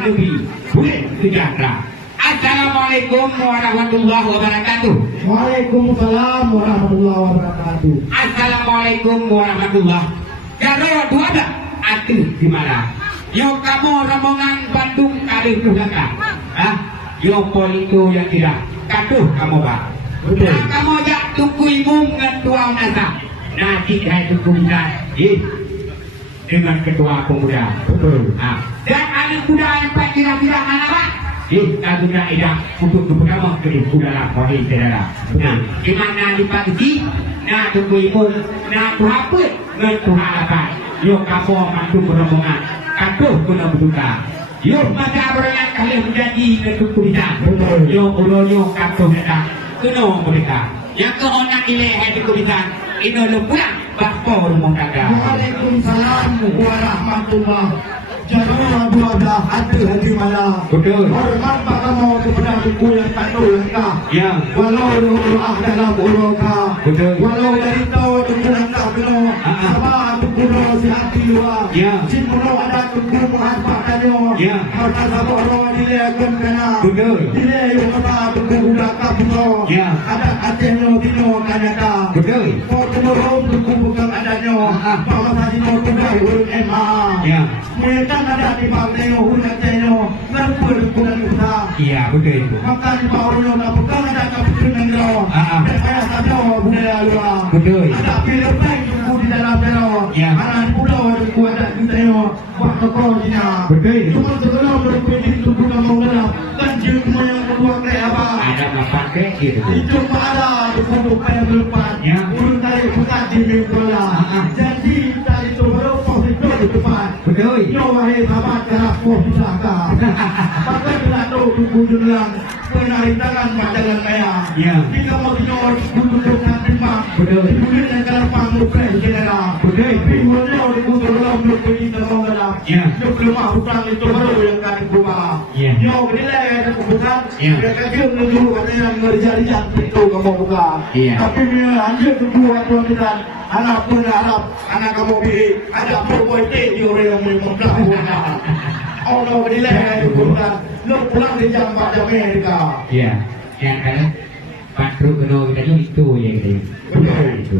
lebih boleh sejahtera. Assalamualaikum warahmatullahi wabarakatuh. Waalaikumsalam warahmatullahi wabarakatuh. Assalamualaikum warahmatullahi. Jaro dua ada atuh di mana? Yo kamu rombongan Bandung kali belaka. Hah? Yo politu yang tidak. Katuh kamu Pak. Betul. Nah, kamu jak tuku ibu ngetua nasa. Nah, jika tuku bisa, dengan ketua pemuda. Betul. Ah, dan anak muda yang tak kira-kira apa? Kita sudah tidak untuk pertama ke udara kori saudara. Nah, gimana di pagi? Nah, tunggu ibu. Nah, tu apa? Ngetu apa? Yo kamu mantu berombongan. Katuh kena berduka. Yo masa orang kalian menjadi ngetu bisa. Betul. Yo ulo katuh neta. Kena berduka. Yang keonak ileh itu bisa. Ino lu pulang. Bapak rumah kagak. Waalaikumsalam warahmatullahi. Jangan dua belah hati malah. Betul. Hormat Pak kamu kepada buku yang tak lengkap. Ya. Walau doa dalam uroka. Betul. Walau dari tahu tunggu langkah penuh. Sama tunggu si hati luar. Ya. Cipuno ada tunggu mengharap kanyo. Ya. Harta sabuk roh dilekan kena. Betul. Dile yung kata tunggu budak kapuno. Ya. Ada ateno tino kanyata. Betul. Kau tumurong tunggu bukan adanya. Pama tadi mau tunggu urut MA. Ya. Mereka ada di partai Uhunat Teno, ngerpul bukan usaha. Iya betul itu. Maka di Paulo na bukan ada keputusan lo. Mereka saja budaya luar. Betul. Ada pilih baik tunggu di dalam Teno. Ya. Anak pulau tunggu ada di Teno. Waktu kau-nya. Betul itu. Cuma sebelum berpilih tunggu kamu gelap. Dan jumlah yang kedua kayak apa? Ada apa pakai gitu. Itu ada tunggu kayak berlepas. Ya. Urut tadi bukan di minggola. Jadi tadi itu baru positif di depan. Betul. Yo wahai sahabat kerapku bisaka. Pakai bila tu tubuh jelang penarik tangan panjangan kaya. Ya. Jika mau dinyor duduk nanti mak. Betul. Duduk dan kerapang lukai jenera. Betul. Pinggulnya duduk dalam lukai dalam dalam. Ya. Yo kelima hutang itu baru yang kami buka. Ya. Yo bernilai ada kebutuhan. Ya. Mereka jauh dulu katanya ngerjari-jari itu kamu buka. Iya. Tapi dia lanjut kedua tuan anak pun harap anak kamu pilih ada perbuatan di orang yang memperlakukan. Allah bernilai kebutuhan. Lu pulang di jam 4 Amerika. Iya. Yang kan Patru Geno itu yang itu. Betul itu.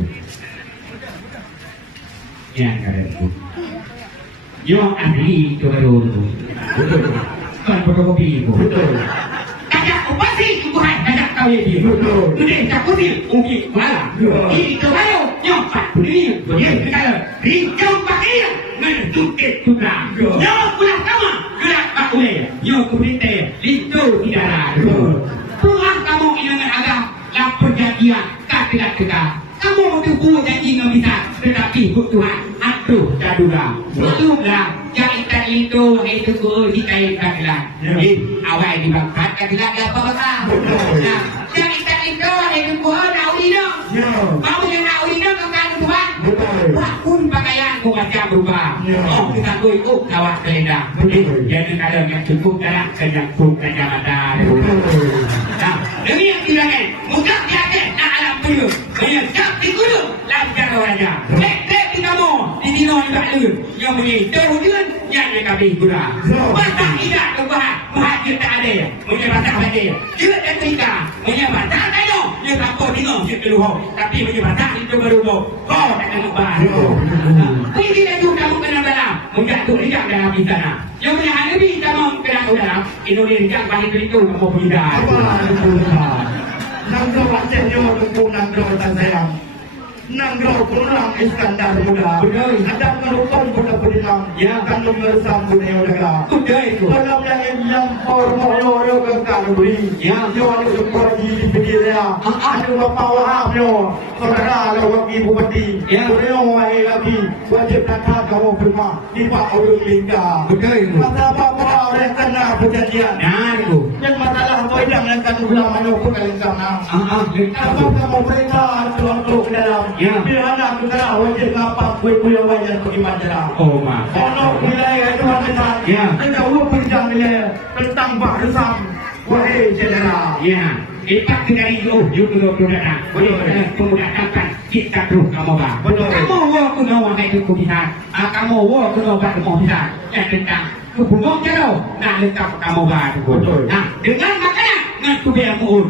Yang kan itu. Yo ahli itu baru. Betul. Kan fotokopi itu. Betul. Kajak upasi Tuhan kajak kau ini. Betul. Udah tak kutil ungki malah. Ini kau nyopak ini. Dia kalau rincang pakai mencuci sudah. Yo pulang kamu gerak pak ule. Yo kubrite itu tidak ada. Pulang kamu ini ada yang perjanjian tak tidak kita. Kamu mau tunggu janji nggak bisa, tetapi Tuhan aduh dadura. Belumlah yang ikan itu di kain kakilah. Jadi awal dibangkat kakilah apa-apa. Nah, yang ikan itu kuah naulino. Kamu yang naulino kan Tuhan. Pun pakaian ku macam berubah. Oh kita itu kawat selendang. Jadi kalau yang cukup dalam kenyangkung kacamata. Nah, demi yang bilangnya, mudah diajar nak alam dulu. Menyesap di gunung, lancar orangnya. Lek di kamu, di dino di baklun. Yang bunyi, terhujun, yang kami guna. Masa tidak kebahan, muhajir tak ada. Menyebabkan ada. Dia dan cerita, menyebabkan ada. Dia tak kau dengar, dia keluar. Tapi menyebabkan itu baru kau tak kena kebahan. Ini tidak tu kamu kena dalam. Menjatuh rijak dalam istana. Yang menghadapi kamu kena dalam. Indonesia bahaya itu kamu berhidap. Nangro wajahnya tunggu nangro dan sayang. Nangro pulang Iskandar muda. Ada menonton budak berinang. Yang akan mengersam dunia udara. Dalam yang hormono ke kalori. Yang ada kepala di pinggirnya. Ada bapak wahabnya. Saudara lawak ibu bupati. Beliau wahai lagi. Wajib datang kamu bermah. Di Pak Urung Lingga. Masa bapak oleh kena perjanjian. Yang masalah kau yang akan ulama nyokok kalian sana. Apa kamu perintah keluar ke dalam? Dia anak kita wajib ngapa kue-kue wajib pergi manjara. Oh mak. Ono wilayah itu kita. Kita ulur bincang tentang barisan. Wahai saudara. Ya. Ipak dari itu, juga saudara. Menggunakan kita terus kamu bang. Kamu wah kuno wahai itu bisa. Kamu wah kuno wahai kamu bisa. Yang tentang kebungong jauh. Nah, lengkap kamu bah tu. Nah, dengan makanan dengan kubia muut,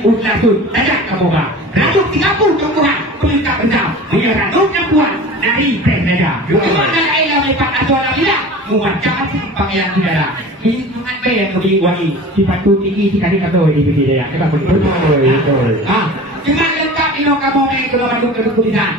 utlasut, tajak kamu bah. Raduk 30 tumbuhan, pelengkap benda. Dia raduk yang kuat dari preseda. Cuma nak ayah lepas asuhan bila muat jangan pakaian tidak ada. Ini sangat baik bagi wangi. Sifat tu tinggi sekali kata di dia. Kita betul. Dengan lengkap ino kamu main kalau manduk ke tulisan.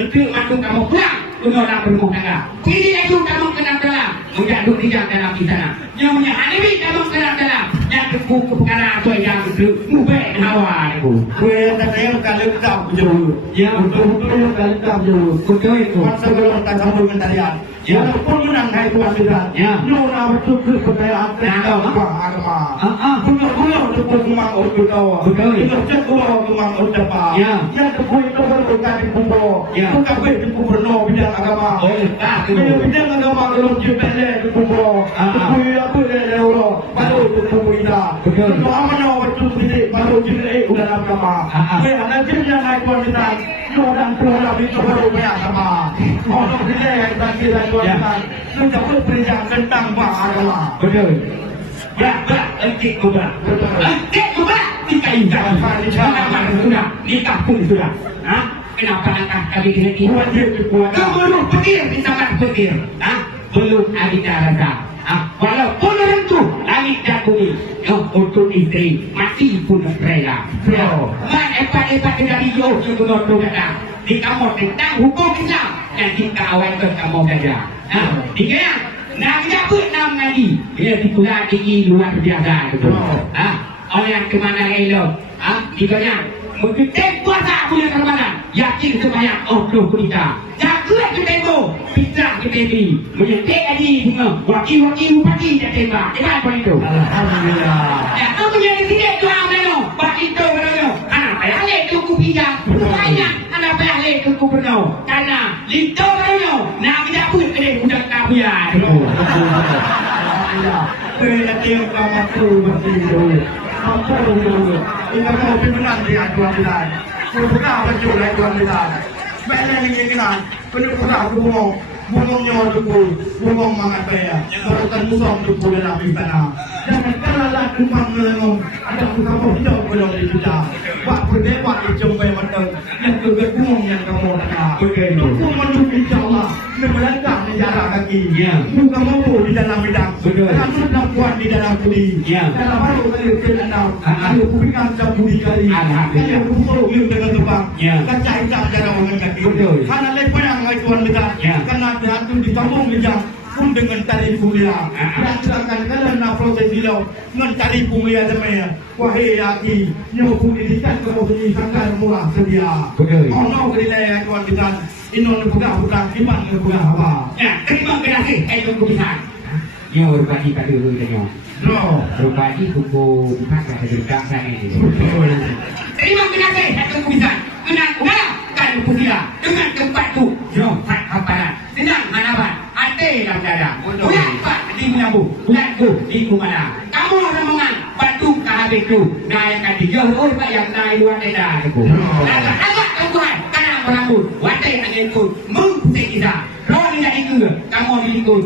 Itu manduk kamu pulang. Kuno nak berumah tangga. Pilih itu kamu kena dalam. Menjaduk tidak dalam di sana. Yang punya hanibi kamu kena dalam. Yang kebuku perkara apa yang itu. Mubek hawa itu. Kue dan saya akan lengkap jauh. Ya, Betul-betul akan lengkap jauh. betul itu. Masa kalau kita sambung dengan tarian. Ya. Walaupun menang hai tuan tidak. Ya. Nona betul kepercayaan agama. Guna untuk kumang untuk kau. Betul. Kita cekul kumang untuk apa? Ya. Yang kedua itu berbukan di kubur. Ya. Bukan di kubur no bidang agama. Oh, Bidang agama kalau jepele di kubur. Kubur apa dia orang. Baru di kubur ida. Betul. Doa mana betul tidak. Baru jepele udah agama. Anak jenis hai tuan tidak. Orang tua itu baru agama. Orang tidak kita kira tuan tidak. Kita berpercaya tentang agama. Betul. Ya, engkau kubah. Engkau kubah. Nikahin jangan. Sudah. Nikah pun sudah. Kenapa langkah kami ini? Belum pikir di tempat pikir. Belum ada rasa. Walaupun tentu langit dan bumi untuk istri masih pun rela. Man epat-epat dari jauh yang menonton datang. Di kamu tentang hukum Islam dan kita awal ke kamu saja. Tiga yang nak dapat nam ngaji. Dia dipula tinggi luar biasa itu. Orang kemana elok. Tiga yang mungkin puasa punya Ramadan. Yakin sebanyak Allah kita. Jaga kita itu. Fitrah kita ini. Menyetik tadi bunga. Wakil-wakil bupati dia tembak. Iman pun itu. Alhamdulillah. Ya, kamu jadi tidak tuan Meno. Pak itu Meno. Anak payah lek ke kupijang. Banyak anak payah lek ke kupernau. Karena Lito Meno. Nak menjaput ke dia. Udah kabiar. Berarti kamu tu bertidur. Mampu dulu. Ini kamu pimpin di aduan bilan. Bukan baju lagi aduan bilan. Banyak yang ingin penuh pernah bungong. Bungongnya dukul. Bungong mangat payah. Beratan musang dukul dalam istana. Jangan kalalah kumpang melengong. Ada kamu hidup belum dijuta. Wak berdewat di jombai menteng. Yang kegegumong yang kamu tak. Dukul menurut insyaAllah. Melangkah di jalan kaki. Bukan mampu di dalam bidang. Dalam sudah kuat di dalam budi. Dalam baru kali ke-6. Ada publikan jam budi kali. Kaya kumpul dengan tebang. Kaca hitam jalan dengan kaki. Karena lepas yang ngai tuan kita. Karena dihantu ditambung bijak. Pun dengan tali mulia. Dan sedangkan kerana proses hilau. Dengan tali mulia semua. Wahai aki. Nyoku didikan kemudian sangkar murah sedia. Ono kerilai tuan kita. Inon buka-buka iman buka apa? Ya, terima kasih. Ayo kubisan. Nyo rupanya pada dulu kita nyo. Rupanya kuku bukan kata juga sana ini. Terima kasih. Ayo kubisan. Kenal kan kubisan dengan tempat tu. Nyo, hamparan. Senang manabat. Ate dalam dada. Bulan pak di Munabu. Bulan ku di Kumala. Kamu rombongan batu kahabis tu. Naik kaki jauh pak yang naik luar dada tu. Agak Tuhan. Rambut, watai angin pun mengkusik kita. Roh tidak ikut, kamu ikut.